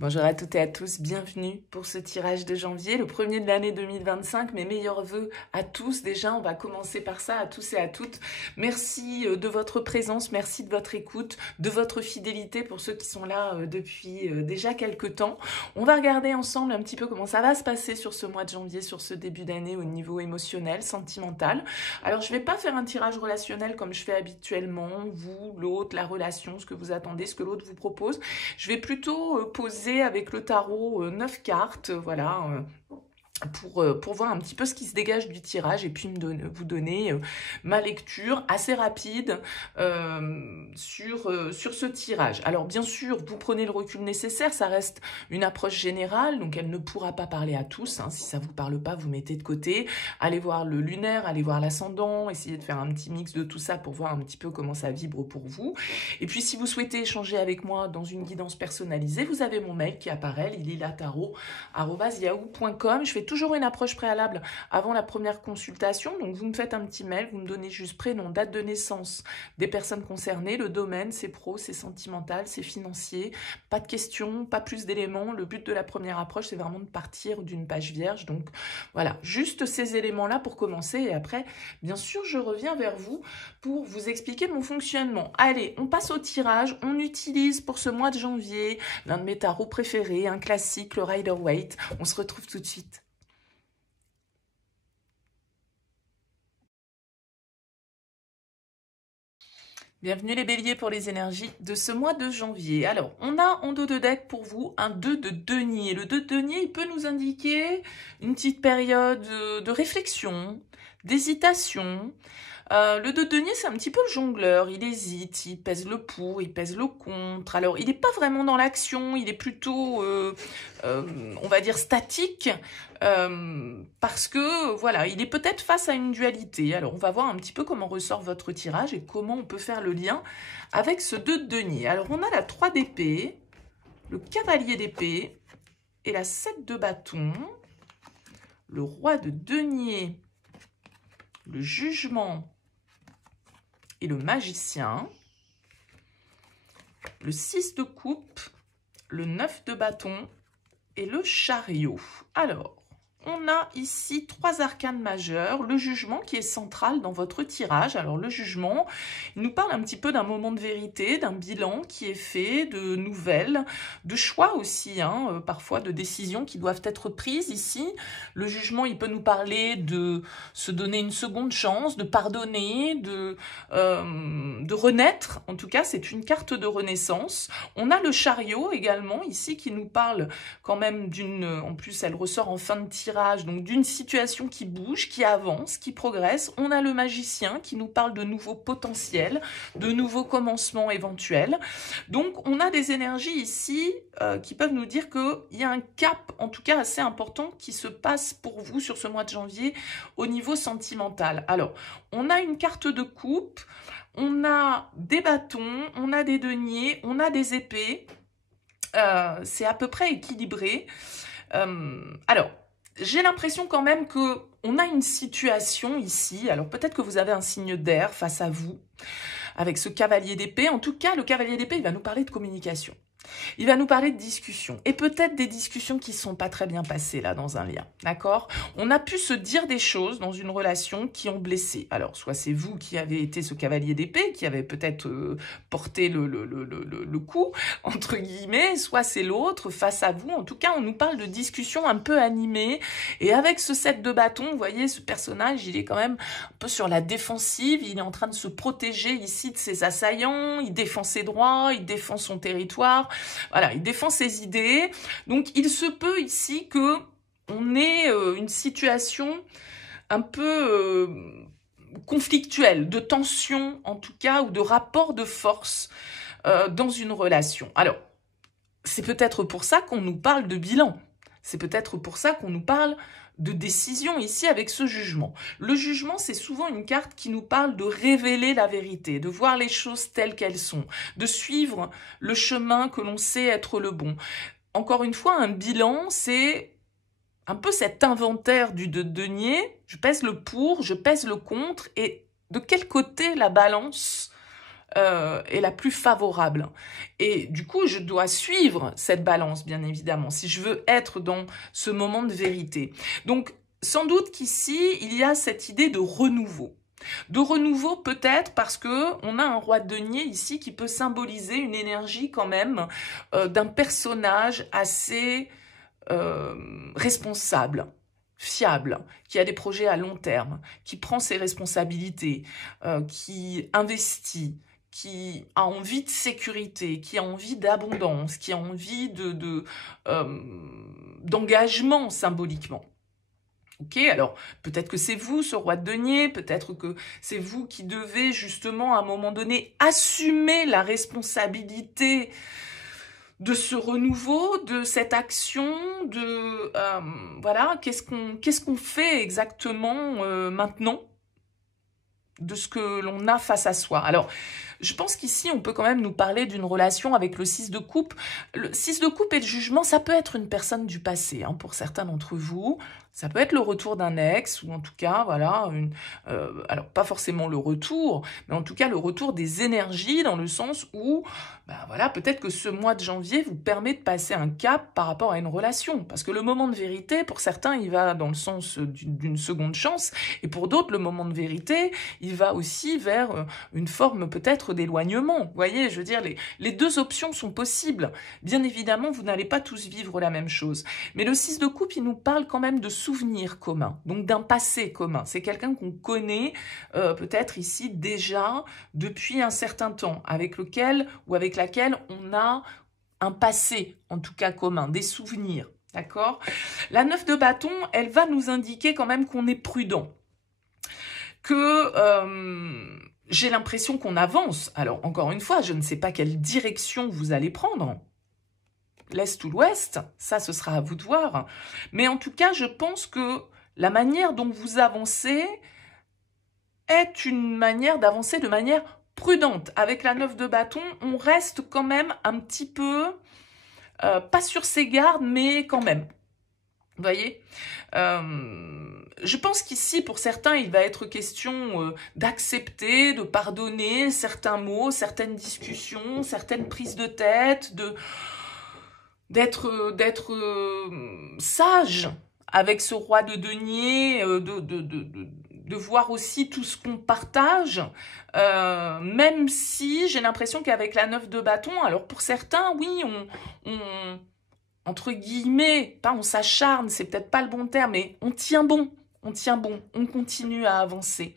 Bonjour à toutes et à tous, bienvenue pour ce tirage de janvier, le premier de l'année 2025. Mes meilleurs vœux à tous. Déjà, on va commencer par ça, à tous et à toutes. Merci de votre présence, merci de votre écoute, de votre fidélité pour ceux qui sont là depuis déjà quelques temps. On va regarder ensemble un petit peu comment ça va se passer sur ce mois de janvier, sur ce début d'année au niveau émotionnel, sentimental. Alors, je ne vais pas faire un tirage relationnel comme je fais habituellement, vous, l'autre, la relation, ce que vous attendez, ce que l'autre vous propose. Je vais plutôt poser avec le tarot 9 cartes, voilà, pour voir un petit peu ce qui se dégage du tirage et puis vous donner ma lecture assez rapide sur ce tirage. Alors bien sûr, vous prenez le recul nécessaire, ça reste une approche générale, donc elle ne pourra pas parler à tous. Si ça ne vous parle pas, vous mettez de côté. Allez voir le lunaire, allez voir l'ascendant, essayez de faire un petit mix de tout ça pour voir un petit peu comment ça vibre pour vous. Et puis si vous souhaitez échanger avec moi dans une guidance personnalisée, vous avez mon mail qui apparaît, lililataro@yahoo.com. Je fais toujours une approche préalable avant la première consultation, donc vous me faites un petit mail, vous me donnez juste prénom, date de naissance des personnes concernées, le domaine, c'est pro, c'est sentimental, c'est financier, pas de questions, pas plus d'éléments. Le but de la première approche, c'est vraiment de partir d'une page vierge, donc voilà, juste ces éléments-là pour commencer, et après, bien sûr, je reviens vers vous pour vous expliquer mon fonctionnement. Allez, on passe au tirage, on utilise pour ce mois de janvier l'un de mes tarots préférés, un classique, le Rider-Waite. On se retrouve tout de suite. Bienvenue les béliers pour les énergies de ce mois de janvier. Alors, on a en dos de deck pour vous un 2 de denier. Le 2 de denier, il peut nous indiquer une petite période de réflexion, d'hésitation. Le 2 de denier, c'est un petit peu le jongleur. Il hésite, il pèse le pour, il pèse le contre. Alors, il n'est pas vraiment dans l'action, il est plutôt, on va dire, statique. Parce que, voilà, il est peut-être face à une dualité. Alors, on va voir un petit peu comment ressort votre tirage et comment on peut faire le lien avec ce 2 de denier. Alors, on a la 3 d'épée, le cavalier d'épée et la 7 de bâton, le roi de denier, le jugement et le magicien, le 6 de coupe, le 9 de bâton et le chariot. Alors, on a ici 3 arcanes majeurs, le jugement qui est central dans votre tirage. Alors le jugement, il nous parle un petit peu d'un moment de vérité, d'un bilan qui est fait, de nouvelles, de choix aussi, parfois de décisions qui doivent être prises ici. Le jugement, il peut nous parler de se donner une seconde chance, de pardonner, de renaître. En tout cas, c'est une carte de renaissance. On a le chariot également ici qui nous parle quand même en plus elle ressort en fin de tirage, donc d'une situation qui bouge, qui avance, qui progresse. On a le magicien qui nous parle de nouveaux potentiels, de nouveaux commencements éventuels. Donc on a des énergies ici qui peuvent nous dire qu'il y a un cap, en tout cas assez important, qui se passe pour vous sur ce mois de janvier au niveau sentimental. Alors, on a une carte de coupe, on a des bâtons, on a des deniers, on a des épées. C'est à peu près équilibré. Alors, j'ai l'impression quand même qu'on a une situation ici. Alors, peut-être que vous avez un signe d'air face à vous avec ce cavalier d'épée. En tout cas, le cavalier d'épée, il va nous parler de communication. Il va nous parler de discussions, et peut-être des discussions qui ne sont pas très bien passées là dans un lien, d'accord? On a pu se dire des choses dans une relation qui ont blessé. Alors, soit c'est vous qui avez été ce cavalier d'épée, qui avez peut-être porté le coup, entre guillemets, soit c'est l'autre face à vous. En tout cas, on nous parle de discussions un peu animées, et avec ce 7 de bâton, vous voyez, ce personnage, il est quand même un peu sur la défensive, il est en train de se protéger ici de ses assaillants, il défend ses droits, il défend son territoire. Voilà, il défend ses idées. Donc, il se peut ici que on ait une situation un peu conflictuelle, de tension en tout cas, ou de rapport de force dans une relation. Alors, c'est peut-être pour ça qu'on nous parle de bilan. C'est peut-être pour ça qu'on nous parle de décision ici avec ce jugement. Le jugement, c'est souvent une carte qui nous parle de révéler la vérité, de voir les choses telles qu'elles sont, de suivre le chemin que l'on sait être le bon. Encore une fois, un bilan, c'est un peu cet inventaire du de denier. Je pèse le pour, je pèse le contre, et de quel côté la balance est la plus favorable. Et du coup, je dois suivre cette balance, bien évidemment, si je veux être dans ce moment de vérité. Donc, sans doute qu'ici, il y a cette idée de renouveau. De renouveau peut-être parce que on a un roi de denier ici qui peut symboliser une énergie quand même d'un personnage assez responsable, fiable, qui a des projets à long terme, qui prend ses responsabilités, qui investit, qui a envie de sécurité, qui a envie d'abondance, qui a envie d'engagement symboliquement. Ok, alors peut-être que c'est vous, ce roi de denier, peut-être que c'est vous qui devez justement à un moment donné assumer la responsabilité de ce renouveau, de cette action, de voilà, qu'est-ce qu'on fait exactement maintenant de ce que l'on a face à soi. Alors, je pense qu'ici, on peut quand même nous parler d'une relation avec le 6 de coupe. Le 6 de coupe et le jugement, ça peut être une personne du passé, hein, pour certains d'entre vous. Ça peut être le retour d'un ex, ou en tout cas, voilà, alors pas forcément le retour, mais en tout cas le retour des énergies, dans le sens où, ben voilà, peut-être que ce mois de janvier vous permet de passer un cap par rapport à une relation. Parce que le moment de vérité, pour certains, il va dans le sens d'une seconde chance, et pour d'autres, le moment de vérité, il va aussi vers une forme peut-être d'éloignement. Vous voyez, je veux dire, les deux options sont possibles. Bien évidemment, vous n'allez pas tous vivre la même chose. Mais le 6 de coupe, il nous parle quand même de souvenirs communs, donc d'un passé commun. C'est quelqu'un qu'on connaît peut-être ici déjà depuis un certain temps, avec lequel ou avec laquelle on a un passé, en tout cas commun, des souvenirs. D'accord ? La 9 de bâton, elle va nous indiquer quand même qu'on est prudent, que j'ai l'impression qu'on avance. Alors, encore une fois, je ne sais pas quelle direction vous allez prendre. L'Est ou l'Ouest, ça, ce sera à vous de voir. Mais en tout cas, je pense que la manière dont vous avancez est une manière d'avancer de manière prudente. Avec la 9 de bâton, on reste quand même un petit peu, pas sur ses gardes, mais quand même. Vous voyez, je pense qu'ici, pour certains, il va être question d'accepter, de pardonner certains mots, certaines discussions, certaines prises de tête, d'être sage avec ce roi de denier, de voir aussi tout ce qu'on partage, même si j'ai l'impression qu'avec la 9 de bâton, alors pour certains, oui, on entre guillemets, pas on s'acharne, c'est peut-être pas le bon terme, mais on tient bon, on continue à avancer,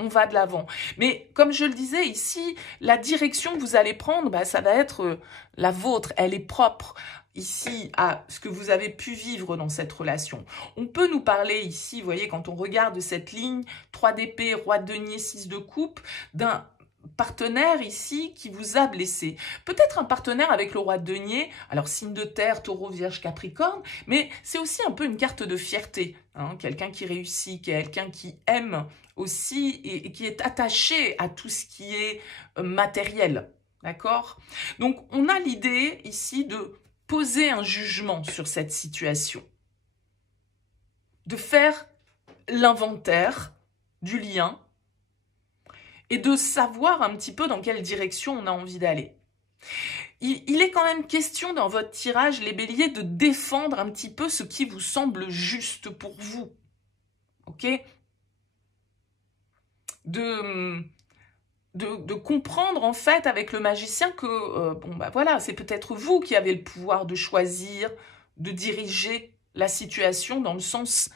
on va de l'avant. Mais comme je le disais ici, la direction que vous allez prendre, bah, ça va être la vôtre, elle est propre ici à ce que vous avez pu vivre dans cette relation. On peut nous parler ici, vous voyez, quand on regarde cette ligne, 3 d'épée, roi de denier, 6 de coupe, d'un partenaire ici qui vous a blessé. Peut-être un partenaire avec le roi de denier, alors signe de terre, taureau, vierge, capricorne, mais c'est aussi un peu une carte de fierté. Hein, quelqu'un qui réussit, quelqu'un qui aime aussi et qui est attaché à tout ce qui est matériel. D'accord ? Donc, on a l'idée ici de poser un jugement sur cette situation, de faire l'inventaire du lien et de savoir un petit peu dans quelle direction on a envie d'aller. Il est quand même question dans votre tirage, les béliers, de défendre un petit peu ce qui vous semble juste pour vous. Ok ? De comprendre en fait avec le magicien que bon bah voilà, c'est peut-être vous qui avez le pouvoir de choisir, de diriger la situation dans le sens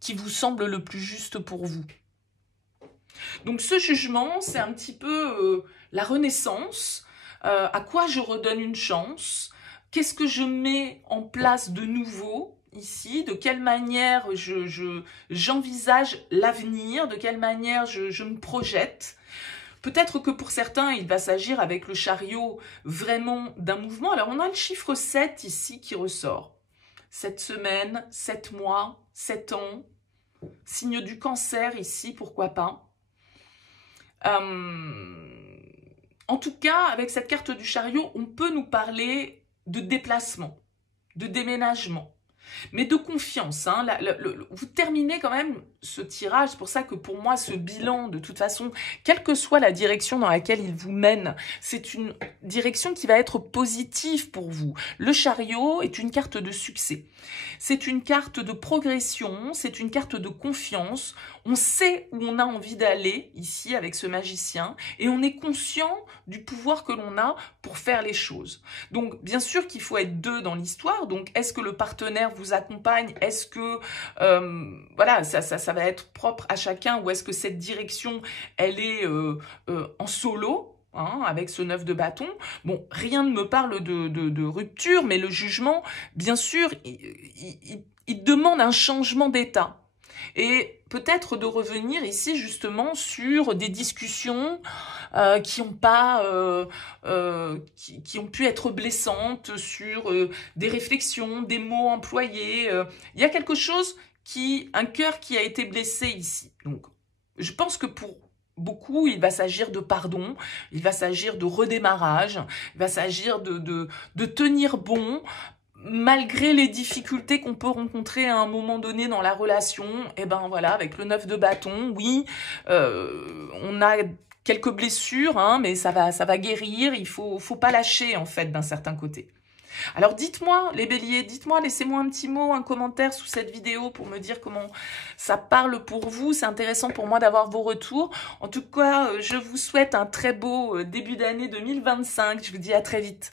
qui vous semble le plus juste pour vous. Donc ce jugement, c'est un petit peu la renaissance, à quoi je redonne une chance, qu'est-ce que je mets en place de nouveau ici, de quelle manière j'envisage l'avenir, de quelle manière je me projette. Peut-être que pour certains, il va s'agir avec le chariot vraiment d'un mouvement. Alors, on a le chiffre 7 ici qui ressort. 7 semaines, 7 mois, 7 ans. Signe du cancer ici, pourquoi pas. En tout cas, avec cette carte du chariot, on peut nous parler de déplacement, de déménagement, mais de confiance. Hein. Vous terminez quand même ce tirage. C'est pour ça que pour moi, ce bilan, de toute façon, quelle que soit la direction dans laquelle il vous mène, c'est une direction qui va être positive pour vous. Le chariot est une carte de succès. C'est une carte de progression, c'est une carte de confiance. On sait où on a envie d'aller ici avec ce magicien et on est conscient du pouvoir que l'on a pour faire les choses. Donc, bien sûr qu'il faut être deux dans l'histoire. Donc, est-ce que le partenaire vous accompagne? Est-ce que, voilà, ça va être propre à chacun ou est-ce que cette direction, elle est en solo? Hein, avec ce 9 de bâton. Bon, rien ne me parle de rupture, mais le jugement, bien sûr, il demande un changement d'état. Et peut-être de revenir ici justement sur des discussions qui ont pu être blessantes, sur des réflexions, des mots employés. Il y a quelque chose un cœur qui a été blessé ici. Donc, je pense que pour beaucoup, il va s'agir de pardon, il va s'agir de redémarrage, il va s'agir de tenir bon, malgré les difficultés qu'on peut rencontrer à un moment donné dans la relation. Et ben voilà, avec le 9 de bâton, oui, on a quelques blessures, hein, mais ça va guérir, il faut pas lâcher en fait d'un certain côté. Alors dites-moi les béliers, dites-moi, laissez-moi un petit mot, un commentaire sous cette vidéo pour me dire comment ça parle pour vous. C'est intéressant pour moi d'avoir vos retours. En tout cas, je vous souhaite un très beau début d'année 2025. Je vous dis à très vite.